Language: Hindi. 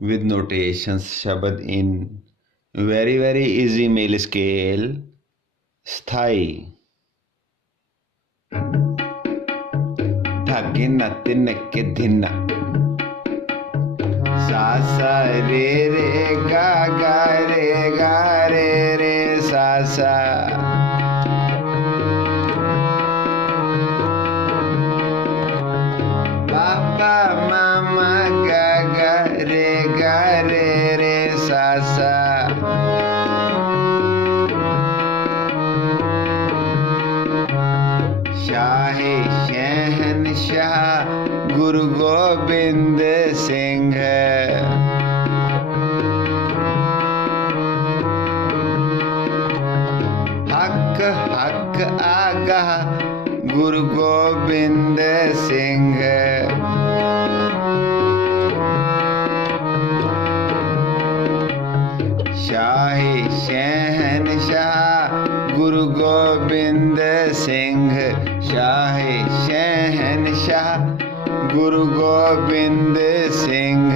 with notations शब्द in very easy मेल scale स्थाई धागे न तिन के धिन सा सा रे गा रे सा सा पापा मामा गा रे सा सा शाहे शहनशाह गुरु गोबिंद सिंह हक आगाह गुरु गोबिंद सिंह शाही शहनशाह गुरु गोबिंद सिंह शाही शहनशाह गुरु गोबिंद सिंह